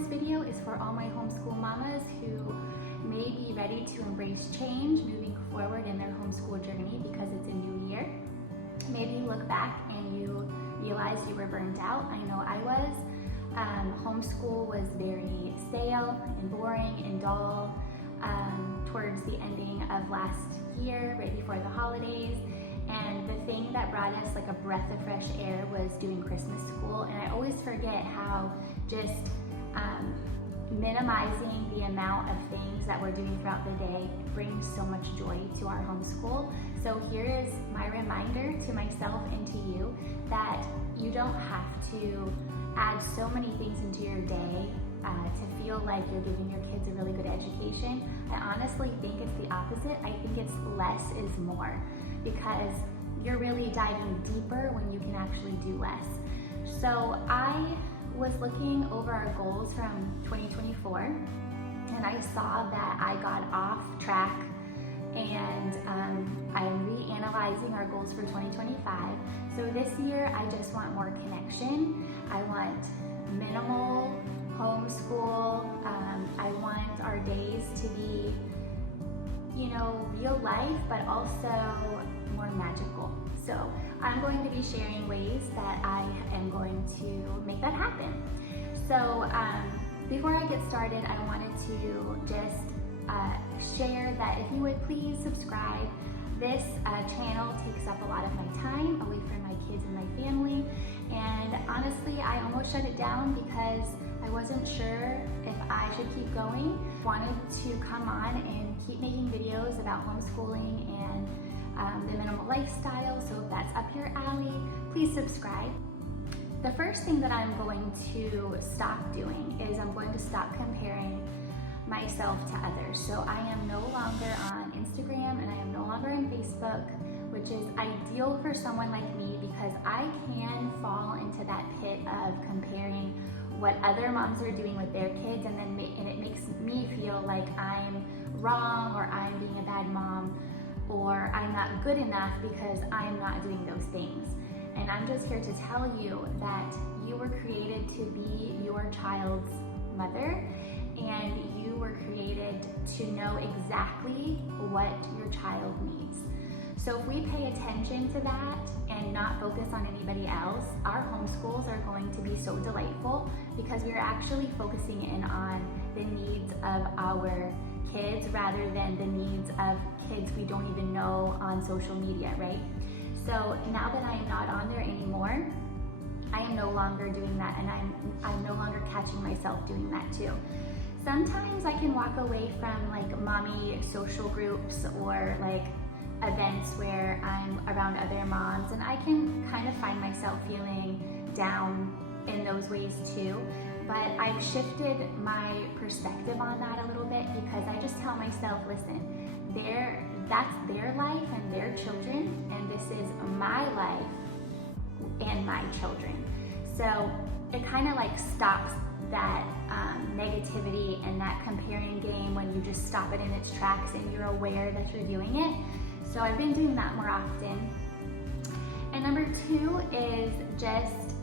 this video is for all my homeschool mamas who may be ready to embrace change moving forward in their homeschool journey because it's a new year. Maybe you look back and you realize you were burned out. I know I was. Homeschool was very stale and boring and dull towards the ending of last year, right before the holidays. And the thing that brought us like a breath of fresh air was doing Christmas school. And I always forget how just minimizing the amount of things that we're doing throughout the day brings so much joy to our homeschool. So here is my reminder to myself and to you that you don't have to add so many things into your day to feel like you're giving your kids a really good education. I honestly think it's the opposite. I think it's less is more, because you're really diving deeper when you can actually do less. So I was looking over our goals from 2024 and I saw that I got off track, and I'm reanalyzing our goals for 2025. So this year I just want more connection. I want minimal homeschool. I want our days to be, real life, but also more magical. So I'm going to be sharing ways that I am going to make that happen. So before I get started, I wanted to just share that if you would please subscribe. This channel takes up a lot of my time away from my kids and my family. And honestly, I almost shut it down because I wasn't sure if I should keep going. Wanted to come on and keep making videos about homeschooling and the minimal lifestyle. So if that's up your alley, please subscribe. The first thing that I'm going to stop doing is I'm going to stop comparing myself to others. So I am no longer on Instagram and I am no longer on Facebook, which is ideal for someone like me because I can fall into that pit of comparing what other moms are doing with their kids, and it makes me feel like I'm wrong or I'm being a bad mom or I'm not good enough because I'm not doing those things. And I'm just here to tell you that you were created to be your child's mother, and you were created to know exactly what your child needs. So if we pay attention to that and not focus on anybody else, our homeschools are going to be so delightful because we're actually focusing in on the needs of our kids rather than the needs of kids we don't even know on social media, right? So now that I am not on there anymore, I am no longer doing that, and I'm no longer catching myself doing that too. Sometimes I can walk away from like mommy social groups or like events where I'm around other moms, and I can kind of find myself feeling down in those ways too. But I've shifted my perspective on that a little bit because I just tell myself, listen, that's their life and their children, and this is my life and my children. So it kind of like stops that negativity and that comparing game when you just stop it in its tracks and you're aware that you're doing it. So I've been doing that more often. And number 2 is just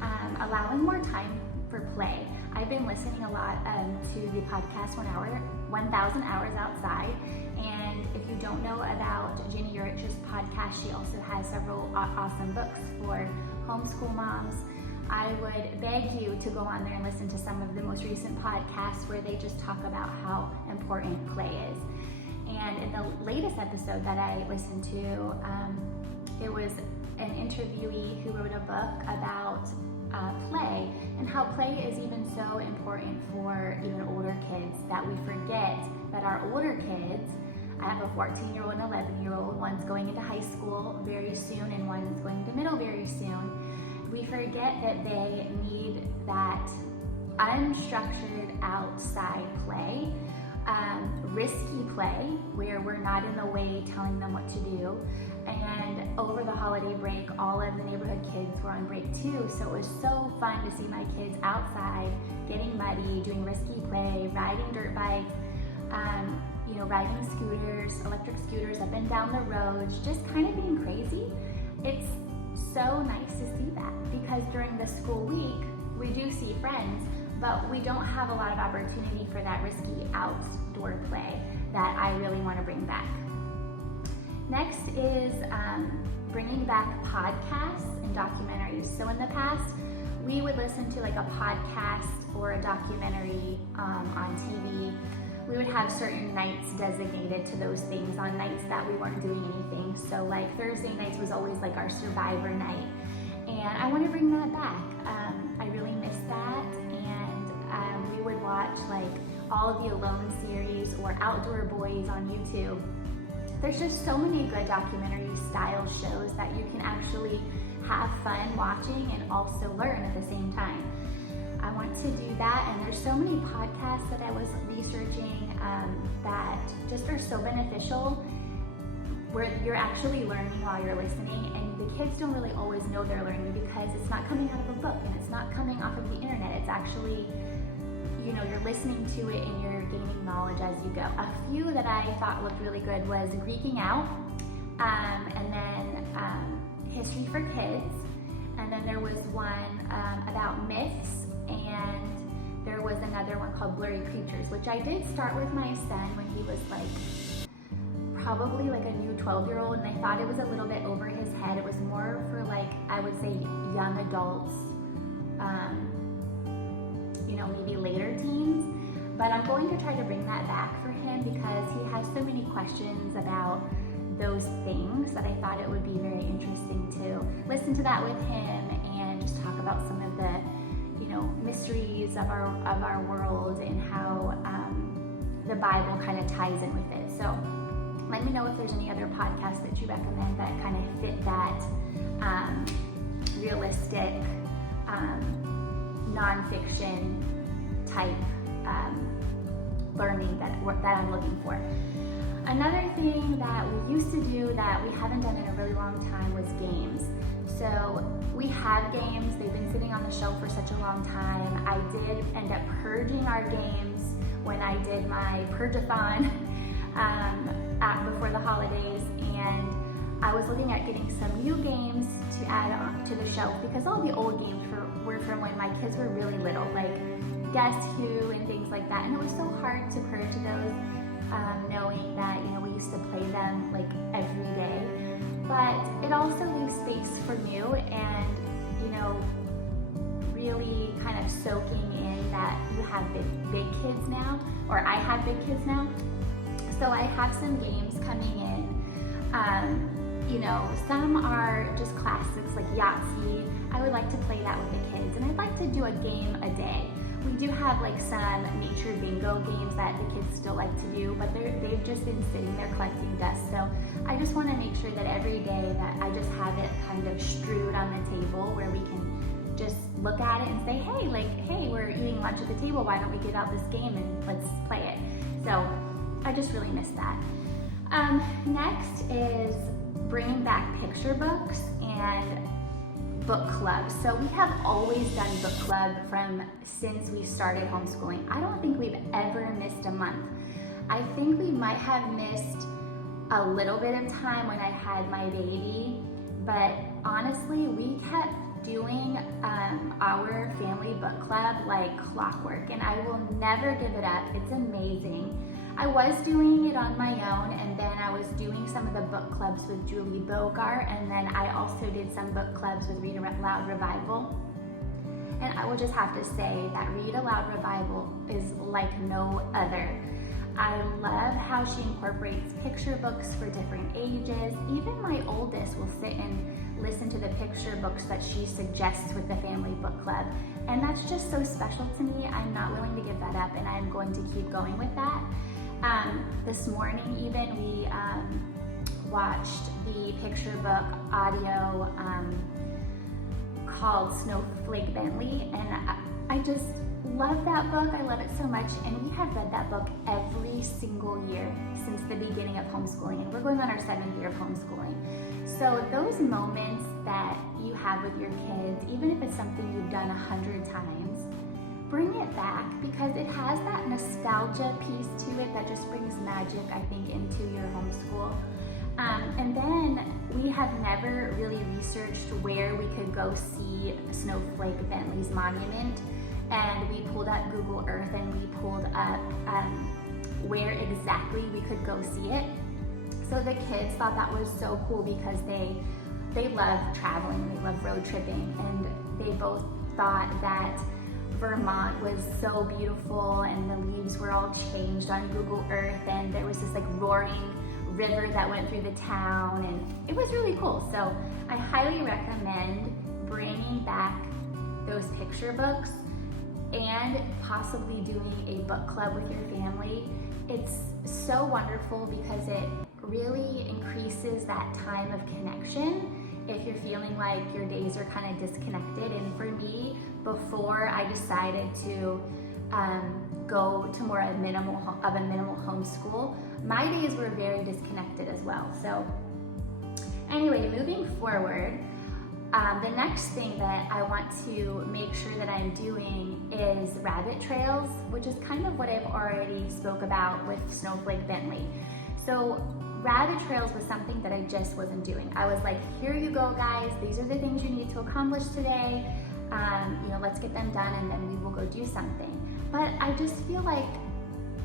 allowing more time for play. I've been listening a lot to the podcast 1,000 Hours Outside. And if you don't know about Jenny Urich's podcast, she also has several awesome books for homeschool moms. I would beg you to go on there and listen to some of the most recent podcasts where they just talk about how important play is. And in the latest episode that I listened to, it was an interviewee who wrote a book about play and how play is even so important for even older kids, that we forget that our older kids, I have a 14-year-old and 11-year-old, one's going into high school very soon and one's going to middle very soon. We forget that they need that unstructured outside play, risky play where we're not in the way telling them what to do. And over the holiday break, all of the neighborhood kids were on break too, so it was so fun to see my kids outside getting muddy, doing risky play, riding dirt bikes, riding scooters, electric scooters up and down the roads, just kind of being crazy. It's so nice to see that because during the school week, we do see friends, but we don't have a lot of opportunity for that risky outdoor play that I really want to bring back. Next is bringing back podcasts and documentaries. So in the past, we would listen to like a podcast or a documentary on TV. We would have certain nights designated to those things on nights that we weren't doing anything. So like Thursday nights was always like our survivor night. And I want to bring that back. I really miss that. And we would watch like all of the Alone series or Outdoor Boys on YouTube. There's just so many good documentary style shows that you can actually have fun watching and also learn at the same time. I want to do that, and there's so many podcasts that I was researching that just are so beneficial, where you're actually learning while you're listening, and the kids don't really always know they're learning because it's not coming out of a book and it's not coming off of the internet. It's actually, you know, you're listening to it and you're gaining knowledge as you go. A few that I thought looked really good was Geeking Out, and then History for Kids, and then there was one about myths, and there was another one called Blurry Creatures, which I did start with my son when he was like probably like a new 12-year-old, and I thought it was a little bit over his head. It was more for like, I would say, young adults, you know, maybe later teens, but I'm going to try to bring that back for him because he has so many questions about those things that I thought it would be very interesting to listen to that with him and just talk about some of the, you know, mysteries of our world and how the Bible kind of ties in with it. So let me know if there's any other podcasts that you recommend that kind of fit that realistic, nonfiction type learning that I'm looking for. Another thing that we used to do that we haven't done in a really long time was games. So we have games, they've been sitting on the shelf for such a long time. I did end up purging our games when I did my purge-a-thon before the holidays, and I was looking at getting some new games to add on to the shelf because all the old games were from when my kids were really little, like Guess Who and things like that, and it was so hard to purge those, knowing that, you know, we used to play them like every day. But it also leaves space for new and, you know, really kind of soaking in that you have big kids now, or I have big kids now. So I have some games coming in. You know, some are just classics like Yahtzee. I would like to play that with the kids, and I'd like to do a game a day. We do have like some nature bingo games that the kids still like to do, but they've just been sitting there collecting dust. So I just want to make sure that every day that I just have it kind of strewed on the table where we can just look at it and say, hey, we're eating lunch at the table. Why don't we get out this game and let's play it? So I just really miss that. Next is bringing back picture books and book clubs. So we have always done book club since we started homeschooling. I don't think we've ever missed a month. I think we might have missed a little bit of time when I had my baby, but honestly, we kept doing our family book club like clockwork, and I will never give it up. It's amazing. I was doing it on my own, and then I was doing some of the book clubs with Julie Bogart, and then I also did some book clubs with Read Aloud Revival. And I will just have to say that Read Aloud Revival is like no other. I love how she incorporates picture books for different ages. Even my oldest will sit and listen to the picture books that she suggests with the family book club. And that's just so special to me. I'm not willing to give that up, and I'm going to keep going with that. This morning even we watched the picture book audio called Snowflake Bentley, and I just love that book. I love it so much, and we have read that book every single year since the beginning of homeschooling, and we're going on our 7th year of homeschooling. So those moments that you have with your kids, even if it's something you've done 100 times, bring it back, because it has that nostalgia piece to it that just brings magic, I think, into your homeschool. And then we have never really researched where we could go see Snowflake Bentley's monument. And we pulled up Google Earth and we pulled up where exactly we could go see it. So the kids thought that was so cool because they love traveling, they love road tripping, and they both thought that Vermont was so beautiful and the leaves were all changed on Google Earth, and there was this like roaring river that went through the town, and it was really cool. So I highly recommend bringing back those picture books and possibly doing a book club with your family. It's so wonderful because it really increases that time of connection if you're feeling like your days are kind of disconnected. And for me, before I decided to go to more of a minimal homeschool, my days were very disconnected as well. So anyway, moving forward, the next thing that I want to make sure that I'm doing is rabbit trails, which is kind of what I've already spoke about with Snowflake Bentley. So rabbit trails was something that I just wasn't doing. I was like, here you go guys, these are the things you need to accomplish today. Let's get them done and then we will go do something. But I just feel like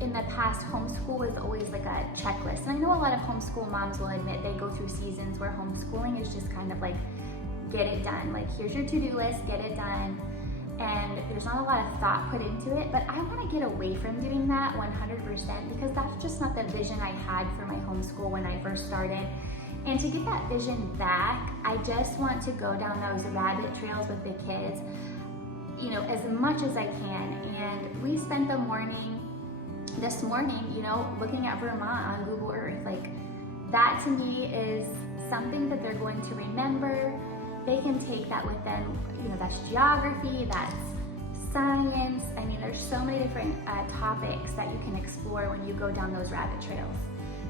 in the past, homeschool was always like a checklist. And I know a lot of homeschool moms will admit they go through seasons where homeschooling is just kind of like, get it done. Like, here's your to-do list, get it done. And there's not a lot of thought put into it, but I want to get away from doing that 100% because that's just not the vision I had for my homeschool when I first started. And to get that vision back, I just want to go down those rabbit trails with the kids, as much as I can. And we spent this morning, looking at Vermont on Google Earth. Like, that to me is something that they're going to remember. They can take that with them, that's geography, that's science. I mean, there's so many different topics that you can explore when you go down those rabbit trails.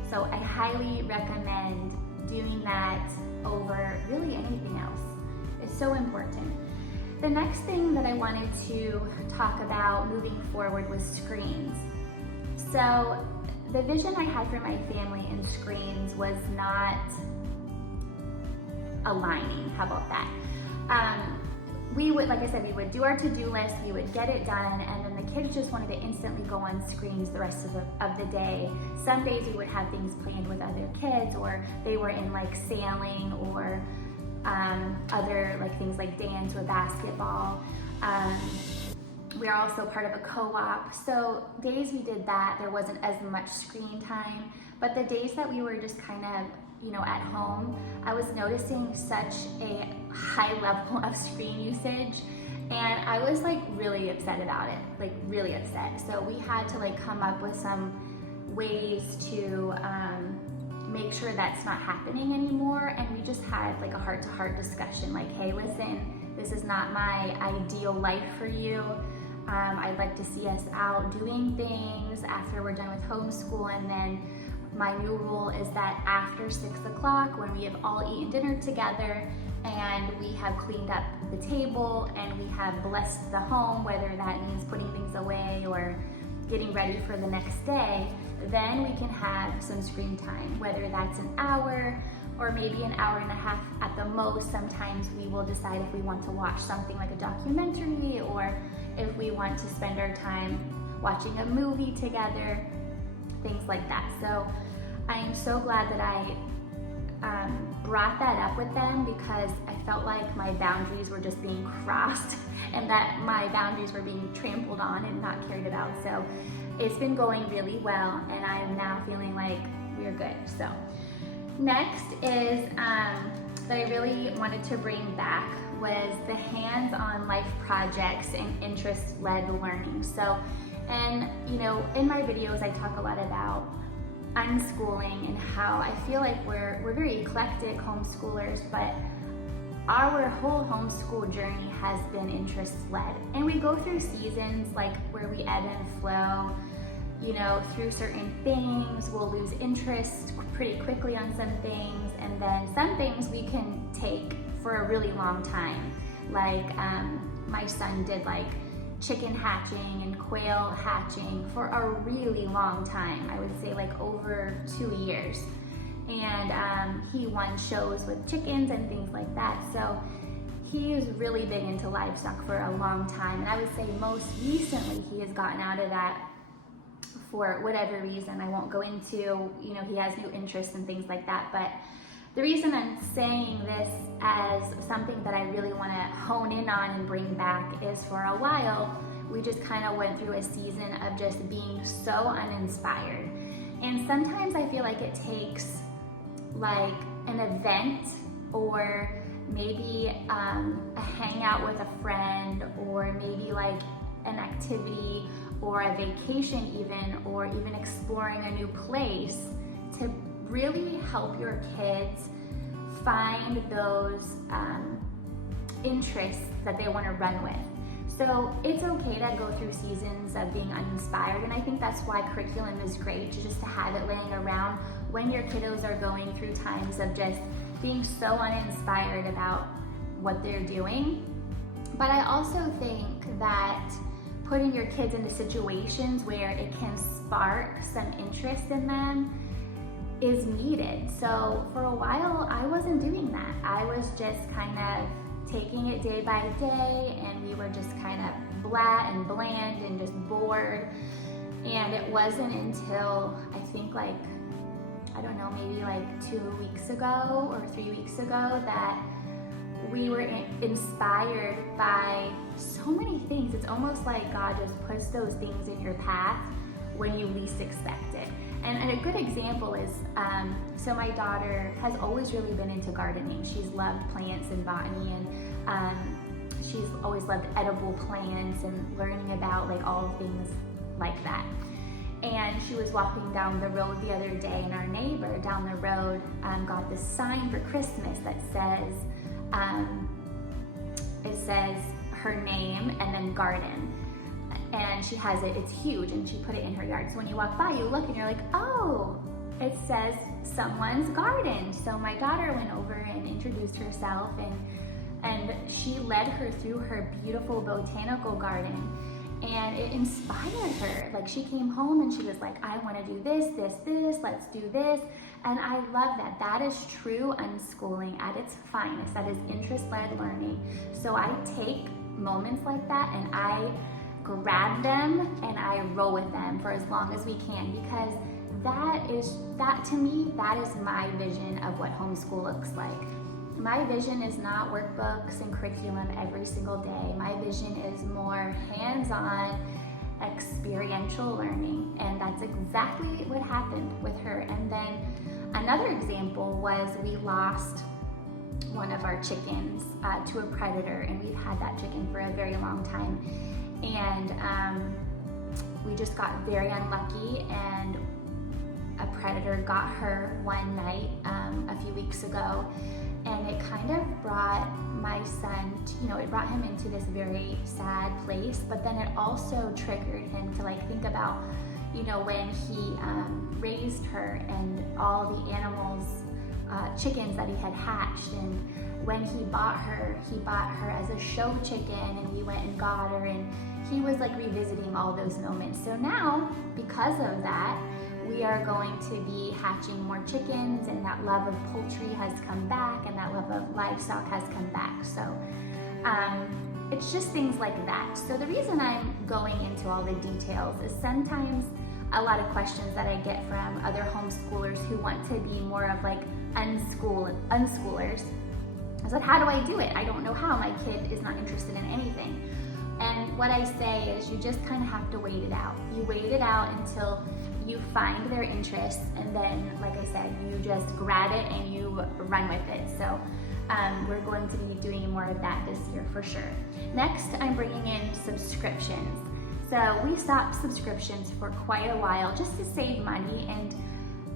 So I highly recommend doing that over really anything else. It's so important. The next thing that I wanted to talk about moving forward was screens. So the vision I had for my family in screens was not aligning. How about that? We would, like I said, we would do our to-do list, we would get it done, and then the kids just wanted to instantly go on screens the rest of the day. Some days we would have things planned with other kids, or they were in like sailing or other like things like dance or basketball. We're also part of a co-op. So days we did that, there wasn't as much screen time, but the days that we were just kind of at home, I was noticing such a high level of screen usage, and I was like really upset about it, like really upset. So we had to like come up with some ways to make sure that's not happening anymore. And we just had like a heart-to-heart discussion, like, hey, listen, this is not my ideal life for you. I'd like to see us out doing things after we're done with homeschool, and then my new rule is that after 6 o'clock, when we have all eaten dinner together and we have cleaned up the table and we have blessed the home, whether that means putting things away or getting ready for the next day, then we can have some screen time, whether that's an hour or maybe an hour and a half at the most. Sometimes we will decide if we want to watch something like a documentary or if we want to spend our time watching a movie together, things like that. So I am so glad that I brought that up with them, because I felt like my boundaries were just being crossed and that my boundaries were being trampled on and not cared about. So it's been going really well, and I'm now feeling like we're good. So next is that I really wanted to bring back was the hands-on life projects and interest-led learning. So, and in my videos I talk a lot about unschooling and how I feel like we're very eclectic homeschoolers, but our whole homeschool journey has been interest-led. And we go through seasons like where we ebb and flow, through certain things. We'll lose interest pretty quickly on some things, and then some things we can take for a really long time. Like my son did like chicken hatching and quail hatching for a really long time. I would say like over 2 years. and he won shows with chickens and things like that. So he's really big into livestock for a long time, and I would say most recently he has gotten out of that for whatever reason. I won't go into, you know, he has new interests and things like that, but the reason I'm saying this as something that I really want to hone in on and bring back is, for a while we just kind of went through a season of just being so uninspired, and sometimes I feel like it takes like an event, or maybe a hangout with a friend, or maybe like an activity or a vacation even, or even exploring a new place, to really help your kids find those interests that they want to run with. So it's okay to go through seasons of being uninspired, and I think that's why curriculum is great, just to have it laying around when your kiddos are going through times of just being so uninspired about what they're doing. But I also think that putting your kids into situations where it can spark some interest in them is needed. So for a while I wasn't doing that. I was just kind of taking it day by day, and we were just kind of blah and bland and just bored. And it wasn't until I think like, I don't know, maybe like 2 weeks ago or 3 weeks ago that we were inspired by so many things. It's almost like God just puts those things in your path when you least expect it. And a good example is, so my daughter has always really been into gardening. She's loved plants and botany, and she's always loved edible plants and learning about like all things like that. And she was walking down the road the other day, and our neighbor down the road got this sign for Christmas that says, it says her name and then garden. And she has it, it's huge, and she put it in her yard. So when you walk by, you look and you're like, oh, it says someone's garden. So my daughter went over and introduced herself, and she led her through her beautiful botanical garden, and it inspired her. Like, she came home and she was like, I want to do this, let's do this. And I love that. That is true unschooling at its finest. That is interest-led learning. So I take moments like that and I grab them and I roll with them for as long as we can, because that to me, that is my vision of what homeschool looks like. My vision is not workbooks and curriculum every single day. My vision is more hands-on, experiential learning, and that's exactly what happened with her. And then another example was we lost one of our chickens to a predator, and we've had that chicken for a very long time. And we just got very unlucky, and a predator got her one night a few weeks ago, and it kind of brought my son, it brought him into this very sad place, but then it also triggered him to like think about, when he raised her and all the animals, chickens that he had hatched, and when he bought her as a show chicken, and we went and got her, and he was like revisiting all those moments. So now, because of that, we are going to be hatching more chickens, and that love of poultry has come back, and that love of livestock has come back. So it's just things like that. So the reason I'm going into all the details is sometimes a lot of questions that I get from other homeschoolers who want to be more of like unschoolers. I said, how do I do it? I don't know how. My kid is not interested in anything. And what I say is you just kind of have to wait it out. You wait it out until you find their interests, and then, like I said, you just grab it and you run with it. So we're going to be doing more of that this year for sure. Next, I'm bringing in subscriptions. So we stopped subscriptions for quite a while just to save money, and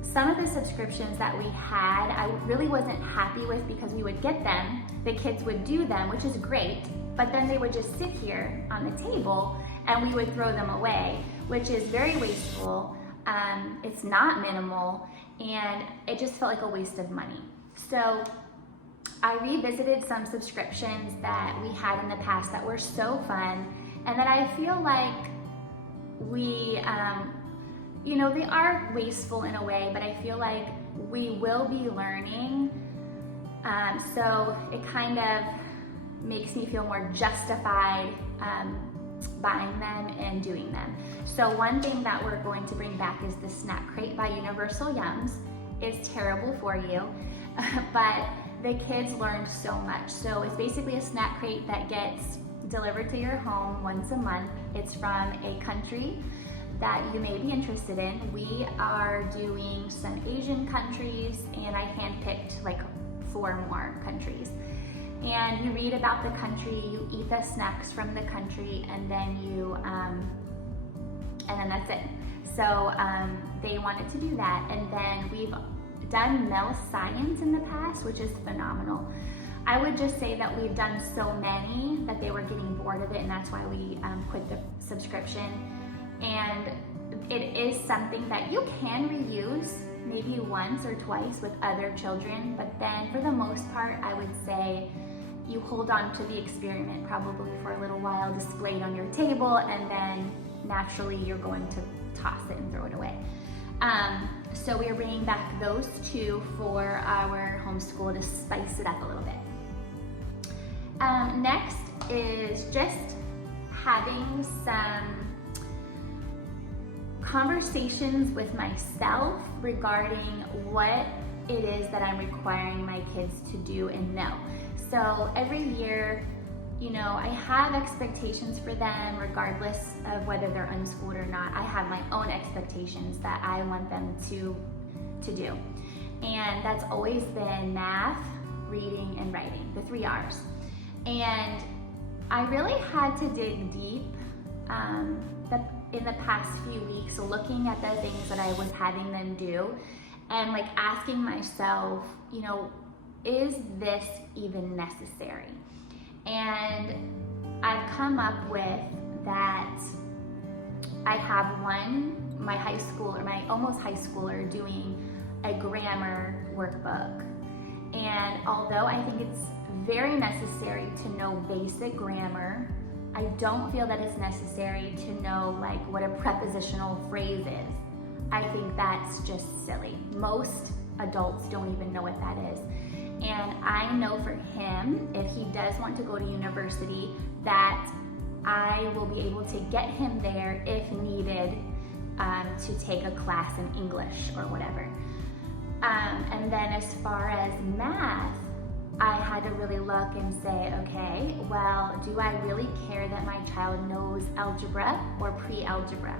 some of the subscriptions that we had, I really wasn't happy with, because we would get them, the kids would do them, which is great, but then they would just sit here on the table and we would throw them away, which is very wasteful. It's not minimal, and it just felt like a waste of money. So I revisited some subscriptions that we had in the past that were so fun, and that I feel like we, they are wasteful in a way, but I feel like we will be learning. So it kind of makes me feel more justified buying them and doing them. So one thing that we're going to bring back is the Snack Crate by Universal Yums. It's terrible for you, but the kids learned so much. So it's basically a snack crate that gets delivered to your home once a month. It's from a country that you may be interested in. We are doing some Asian countries, and I handpicked like 4 more countries. And you read about the country, you eat the snacks from the country, and then that's it. So they wanted to do that, and then we've done Mel Science in the past, which is phenomenal. I would just say that we've done so many that they were getting bored of it, and that's why we quit the subscription. And it is something that you can reuse maybe once or twice with other children, but then for the most part, I would say you hold on to the experiment probably for a little while, display it on your table, and then naturally you're going to toss it and throw it away. So we're bringing back those 2 for our homeschool to spice it up a little bit. Next is just having some conversations with myself regarding what it is that I'm requiring my kids to do and know. So every year, you know, I have expectations for them regardless of whether they're unschooled or not. I have my own expectations that I want them to do. And that's always been math, reading, and writing, the 3 R's. And I really had to dig deep in the past few weeks, looking at the things that I was having them do and like asking myself, you know, is this even necessary? And I've come up with that I have my almost high schooler doing a grammar workbook. And although I think it's very necessary to know basic grammar, I don't feel that it's necessary to know like what a prepositional phrase is. I think that's just silly. Most adults don't even know what that is. And I know for him, if he does want to go to university, that I will be able to get him there if needed to take a class in English or whatever. And then as far as math, I had to really look and say, okay, well, do I really care that my child knows algebra or pre-algebra?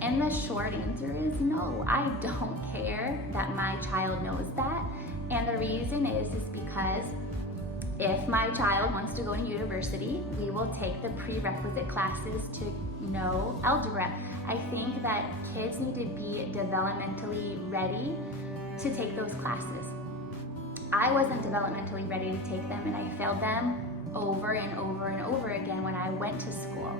And the short answer is no, I don't care that my child knows that. And the reason is because if my child wants to go to university, we will take the prerequisite classes to know algebra. I think that kids need to be developmentally ready to take those classes. I wasn't developmentally ready to take them, and I failed them over and over and over again when I went to school.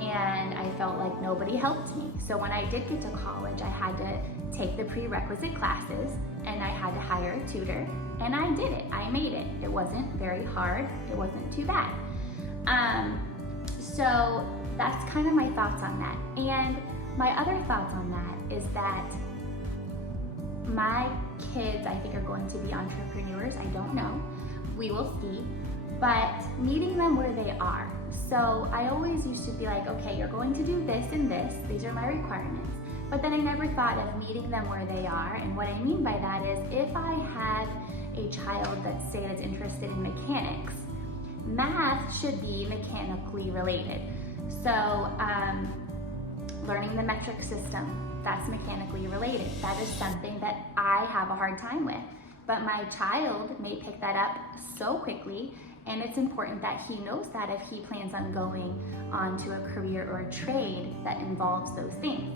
And I felt like nobody helped me. So when I did get to college, I had to take the prerequisite classes, and I had to hire a tutor, and I did it. I made it. It wasn't very hard. It wasn't too bad. So that's kind of my thoughts on that. And my other thoughts on that is that my kids, I think, are going to be entrepreneurs. I don't know. We will see. But meeting them where they are. So I always used to be like, okay, you're going to do this and this. These are my requirements. But then I never thought of meeting them where they are. And what I mean by that is if I had a child that's, say, that's interested in mechanics, math should be mechanically related. So learning the metric system, that's mechanically related. That is something that I have a hard time with. But my child may pick that up so quickly, and it's important that he knows that if he plans on going on to a career or a trade that involves those things.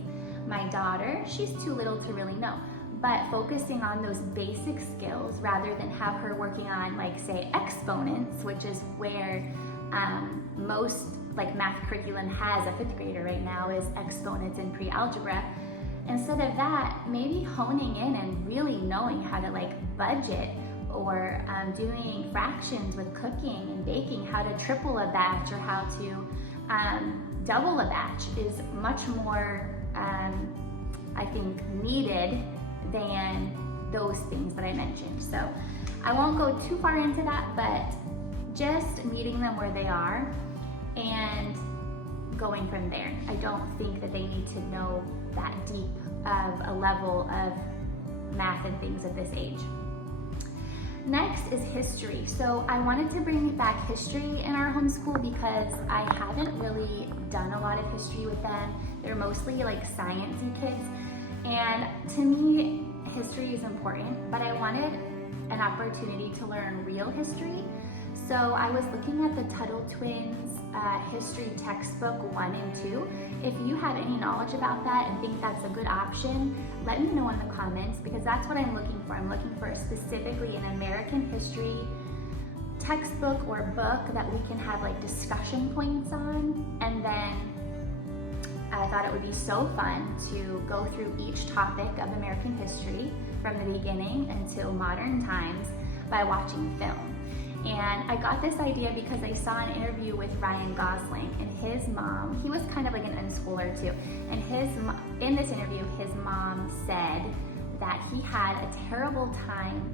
My daughter, she's too little to really know, but focusing on those basic skills rather than have her working on, like, say, exponents, which is where most like math curriculum has a 5th grader right now, is exponents and pre-algebra. Instead of that, maybe honing in and really knowing how to like budget, or doing fractions with cooking and baking, how to triple a batch or how to double a batch is much more, I think, needed than those things that I mentioned. So I won't go too far into that, but just meeting them where they are and going from there. I don't think that they need to know that deep of a level of math and things at this age. Next is history. So I wanted to bring back history in our homeschool because I haven't really done a lot of history with them. They're mostly like sciencey kids. And to me, history is important, but I wanted an opportunity to learn real history. So I was looking at the Tuttle twins history textbook 1 and 2. If you have any knowledge about that and think that's a good option, let me know in the comments, because that's what I'm looking for. I'm looking for specifically an American history textbook or book that we can have like discussion points on. And then I thought it would be so fun to go through each topic of American history from the beginning until modern times by watching film. And I got this idea because I saw an interview with Ryan Gosling and his mom. He was kind of like an unschooler too. And in this interview, his mom said that he had a terrible time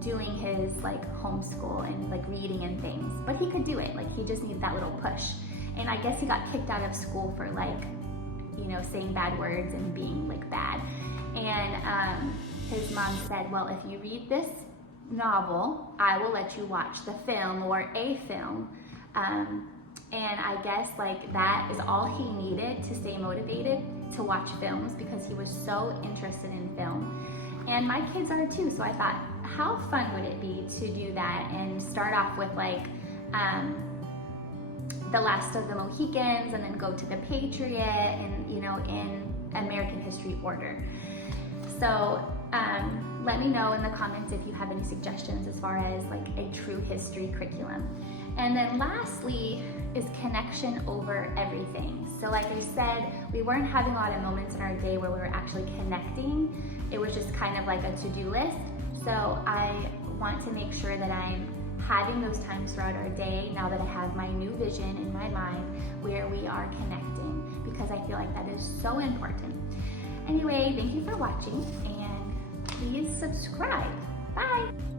doing his like homeschool and like reading and things, but he could do it. Like he just needed that little push. And I guess he got kicked out of school for like, you know, saying bad words and being like bad. And his mom said, well, if you read this novel, I will let you watch the film or a film. And I guess like that is all he needed to stay motivated to watch films, because he was so interested in film. And my kids are too, so I thought, how fun would it be to do that and start off with like The Last of the Mohicans and then go to the Patriot and, you know, in American history order. So let me know in the comments if you have any suggestions as far as like a true history curriculum. And then lastly is connection over everything. So like I said, we weren't having a lot of moments in our day where we were actually connecting. It was just kind of like a to-do list. So I want to make sure that I'm having those times throughout our day, now that I have my new vision in my mind, where we are connecting, because I feel like that is so important. Anyway, thank you for watching, and please subscribe. Bye!